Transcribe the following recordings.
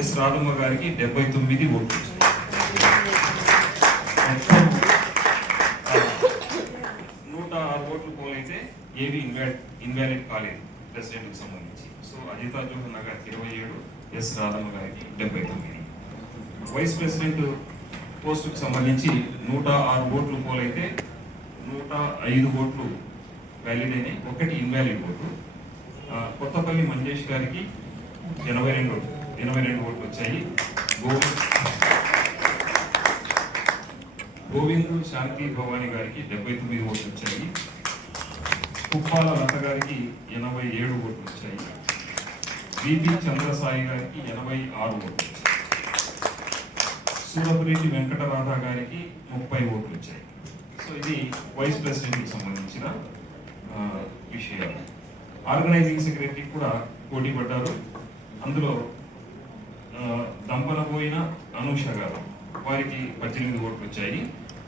Yes Radhamma గారికి 79 ఓట్లు. మొత్తం 106 ఓట్లు పోలైతే ఏవి ఇన్వాలిడ్ కాలేదు ప్రెసిడెంట్కి సంబంధించి. సో అజితా జోహన్ గారికి 27, ఎస్ రాధమ్మ గారికి 79. వైస్ ప్రెసిడెంట్ పోస్టుకు సంబంధించి 106 ఓట్లు పోలైతే 105 ఓట్లు వ్యాలిడ్ అయినాయి, 1 ఇన్వాలిడ్ ఓటు. కొత్తపల్లి మంజేష్ గారికి 82 ఓట్లు వచ్చాయి. గోవిందు శాంతి భవాని గారికి 79 ఓట్లు వచ్చాయి. కుప్పాల లత గారికి 87 ఓట్లు వచ్చాయి. బిపి చంద్రసాయి గారికి 86 ఓట్లు. సూరపురెడ్డి వెంకటరాధ గారికి 30 ఓట్లు వచ్చాయి. సో ఇది వైస్ ప్రెసిడెంట్కి సంబంధించిన విషయాలు. ఆర్గనైజింగ్ సెక్రటరీ కూడా పోటీ పడ్డారు. అందులో దంపనబోయిన అనూష గారు వారికి 18 ఓట్లు వచ్చాయి.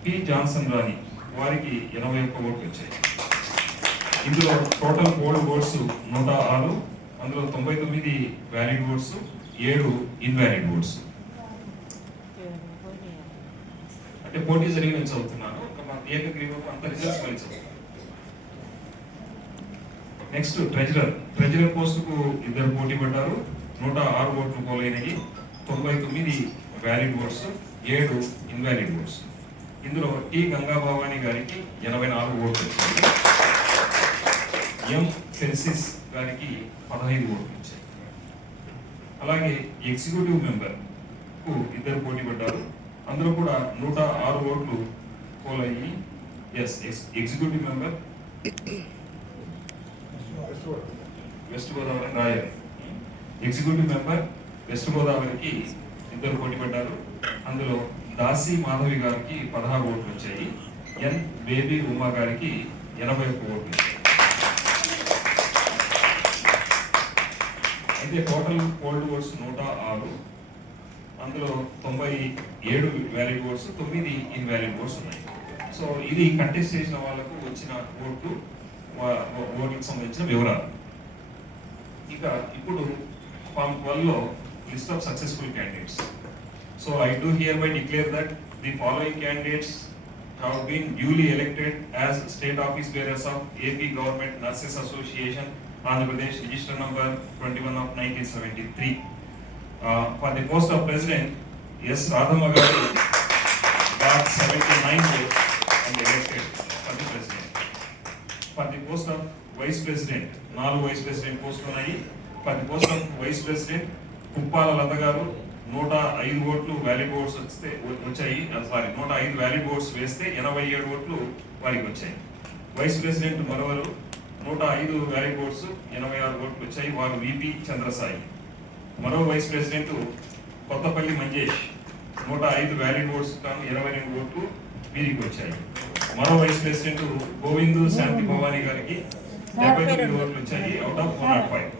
పి జాన్సన్ రాణి వారికి 81 ఓట్లు వచ్చాయి. ఇందులో టోటల్ పోల్ ఓట్స్ 106, అందులో 99 వ్యాలిడ్ ఓట్స్, 7 ఇన్వాలిడ్ ఓట్స్. అంటే పోటీ జరిగిన చదువుతున్నాను, ఏకగ్రీవం అంత రిజల్ట్స్ మళ్ళీ చదువుతున్నాను. నెక్స్ట్ ట్రెజరర్ పోస్టుకు 2 పోటీ పడ్డారు. 106 ఓట్లు పోలైనవి, 99 వ్యాలిడ్ ఓట్స్, 7 ఇన్వాలిడ్ ఓట్స్. ఇందులో టి గంగా భవాని గారికి 84 ఓట్లు వచ్చాయి. ఎం ఫెన్సిస్ గారికి 15 ఓట్లు వచ్చాయి. అలాగే ఎగ్జిక్యూటివ్ మెంబర్ కు 2 పోటీ పడ్డారు. అందులో కూడా 106 ఓట్లు పోలయ్యి. Executive member west Godavari Royal, executive member west గోదావరికి 2 పోటీ పడ్డారు. అందులో దాసి మాధవి గారికి 16 ఓట్లు వచ్చాయి. ఎన్ బేబీ ఉమా గారికి 81 ఓట్లు వచ్చాయి. అయితే టోటల్ పోల్డ్ ఓట్స్ 106, అందులో 97 వ్యాలిడ్ ఓట్స్, 9 ఇన్వాలిడ్ ఓట్స్ ఉన్నాయి. సో ఇది కంటెస్ట్ చేసిన వాళ్ళకు వచ్చిన ఓట్లకు సంబంధించిన వివరాలు. ఇక ఇప్పుడు ఫార్మ్ 12 లో list of successful candidates. So I do hereby declare that the following candidates have been duly elected as state office bearers of AP Government Nurses Association, Andhra Pradesh, register number 21 of 1973. For the post of president, S. Radhamma garu got 79 votes and elected for the president. For the post of vice president, 4 vice president posts ఉన్నాయి. For the post of vice president, Kuppala Latha garu 105 ఓట్లు valid votes వచ్చాయి. 105 valid oats వేస్తే 87 ఓట్లు వారికి వచ్చాయి. Vice president మరొకరు 105 valid oats, 86 ఓట్లు వచ్చాయి. వారు విపి చంద్రసాయి. మరో vice president Kothapalli Manjesh 105 valid votes కాను 22 ఓట్లు వీరికి వచ్చాయి. మరో వైస్ ప్రెసిడెంట్ గోవిందు శాంతి భవాని గారికి 79 ఓట్లు వచ్చాయి out of 105.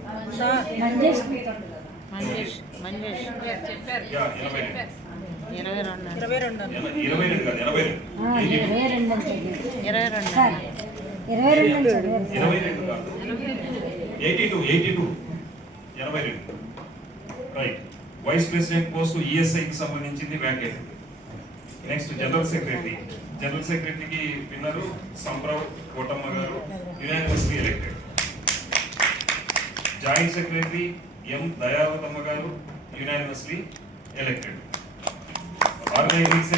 Vice president post ఈఎస్ఐకి సంబంధించింది వ్యాకేట్. నెక్స్ట్ జనరల్ సెక్రటరీకి winner Samprav Kotamma garu, unanimously elected. Joint secretary M Dayavathamma garu, unanimously elected. Organising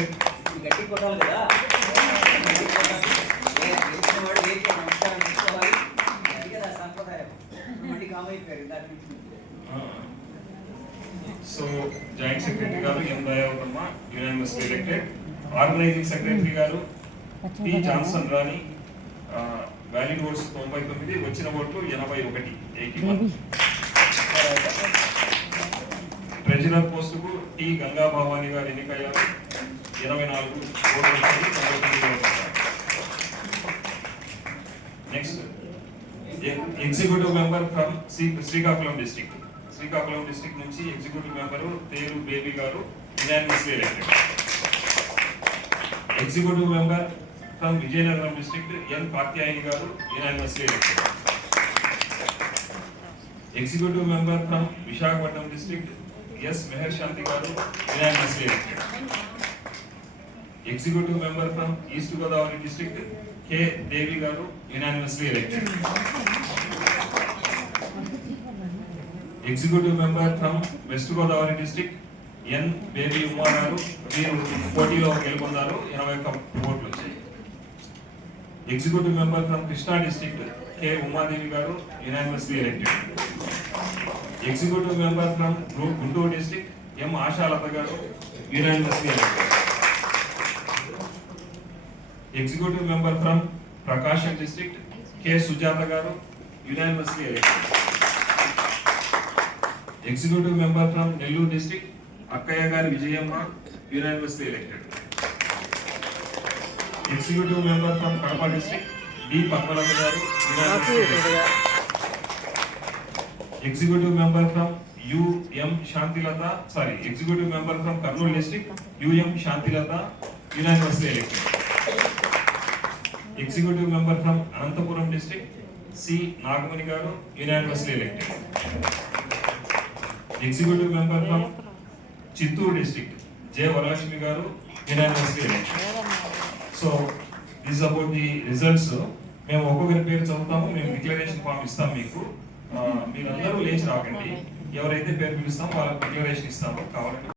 so joint secretary garu M Dayavathamma, unanimously elected. Organising secretary garu P Johnson Rani, valid votes 99, వచ్చిన ఓట్లు 81. Treasurer పోస్టుకు T Ganga Bhavani గారు ఎన్నికయ్యారు. 84 ఓట్లు వచ్చాయి. Next executive member from Srikakulam district నుంచి executive member Teru Baby garu, unanimously elected. Executive member from Vizianagaram district N Katyayani garu, unanimously elected. Executive member from Visakhapatnam district S Mehar Shanti garu unanimously elected. Executive member from east Godavari district K Devi garu unanimously elected. Executive member from west Godavari district N Baby Uma garu, వీరు పోటీలో గెలుపొందారు, 21 ఓట్లు వచ్చాయి. Executive member from Krishna district K Umadevi garu unanimously elected. Executive member from Guntur district M Ashalatha garu unanimously elected. Executive member from Prakasam district K Sujatha garu unanimously elected. Executive member from Nellore district అక్కయ్య గారి Vijayamma unanimously elected. Executive member from Kadapa district D Padmalatha garu unanimously elected. Executive member from U M Shantilatha executive member from Kurnool district U M Shantilatha unanimously elected. Executive member from Anantapur district C Nagamani garu unanimously elected. Executive member from Chittoor district J Varalakshmi garu unanimously elected. So this about the results. మేము ఒక్కొక్కరి పేరు చదువుతాము, మేము declaration form ఇస్తాం మీకు. మీరందరూ లేచి రాకండి, ఎవరైతే పేరు పిలుస్తామో వాళ్ళకి డిక్లరేషన్ ఇస్తాము కావాలంటే